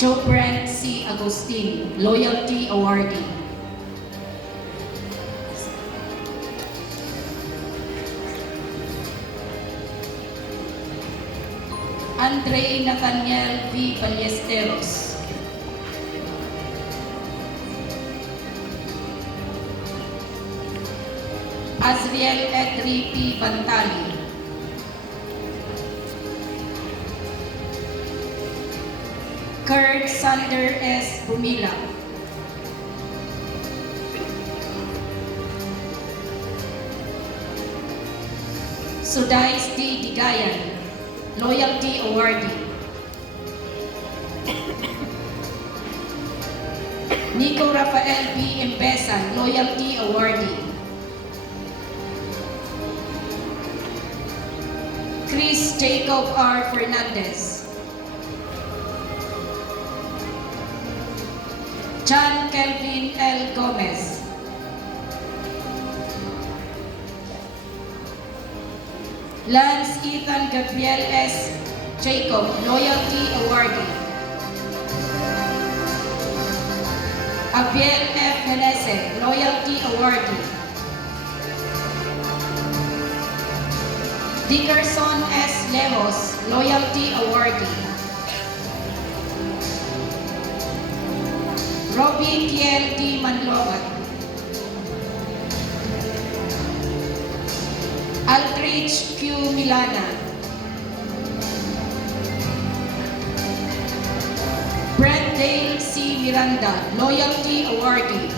Joe Brent C. Agustin, Loyalty Awardee. Andre Nathaniel V. Ballesteros. Azriel Edri P. Bantali. Kurt Sander S. Bumila. Sudais D. Digayan, Loyalty Awardee. Nico Rafael B. Embesan, Loyalty Awardee. Chris Jacob R. Fernandez. John Kelvin L. Gomez. Lance Ethan Gabriel S. Jacob, Loyalty Awardee. Abiel F. Menese, Loyalty Awardee. Dickerson S. Lemos, Loyalty Awardee. Robbie Kiel D. Manlogan. Aldrich Q. Milana. Brent Dale C. Miranda, Loyalty Awardee.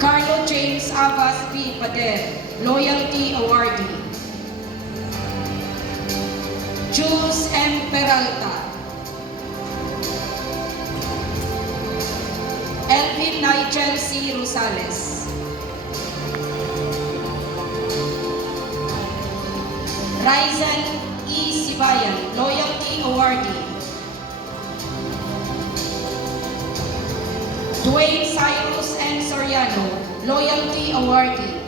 Carlo James Abbas P. Pader, Loyalty Awardee. Jules M. Peralta. Elvin Nigel C. Rosales. Ryzen E. Sibayan, Loyalty Awardee. Dwayne Cyrus N. Soriano, Loyalty Awardee.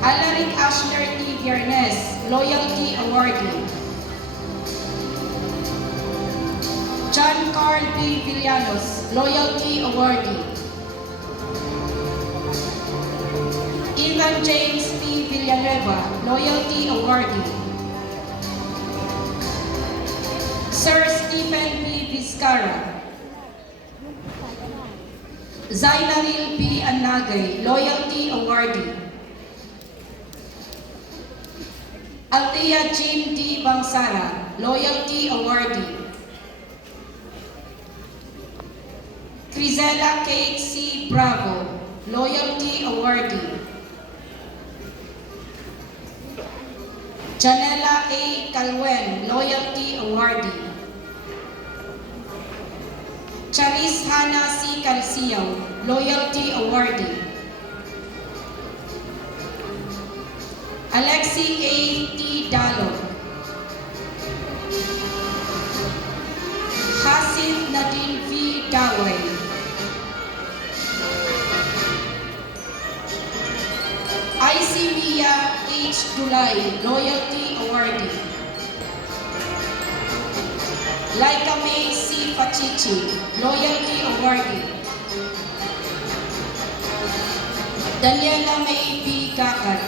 Alaric Ashler T. Viernes, Loyalty Awardee. John Carl B. Villanos, Loyalty Awardee. Ethan James P. Villanueva, Loyalty Awardee. Sir Stephen B. Vizcarra. Zainaril B. Anagay, Loyalty Awardee. Althea Jean D. Bangsara, Loyalty Awardee. Crizella Kate C. Bravo, Loyalty Awardee. Janela A. Calwen, Loyalty Awardee. Charis Hana C. Calciao, Loyalty Awardee. Alexi A. T. Dalog. Hasif Nadine V. Daway. IC Mia H. Dulay, Loyalty Awardee. Laika May C. Pachichi, Loyalty Awardee. Daniela May B. Gakat.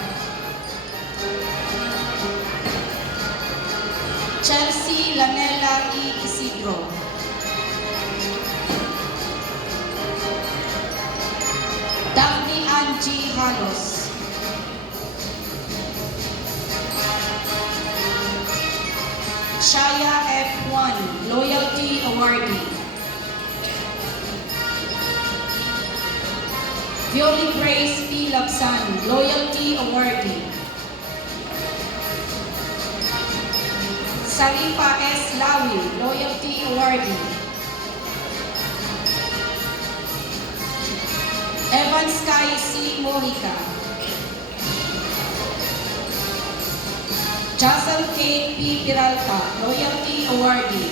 Chelsea Lanela E. Isidro. Daphne Angie Halos. Shaya F1, Loyalty Awardee. Violi Grace P. Lapsan, Loyalty Awardee. Sarifa S. Lawi, Loyalty Awardee. Evan Sky C. Mojica. Jassel Kate P. Giralta, Loyalty Awardee.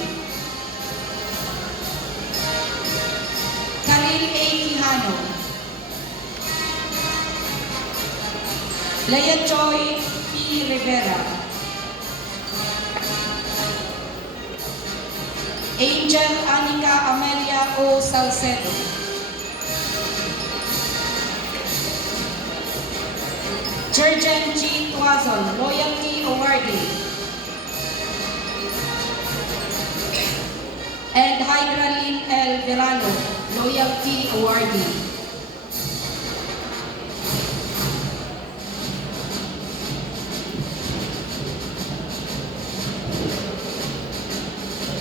Karil A. Quijano. Leia Joy P. C. Rivera, Angel Anica Amelia O. Salcedo, Jurgen G. Tuazon, Loyalty Awardee, and Hydralyn L. Verano, Loyalty Awardee.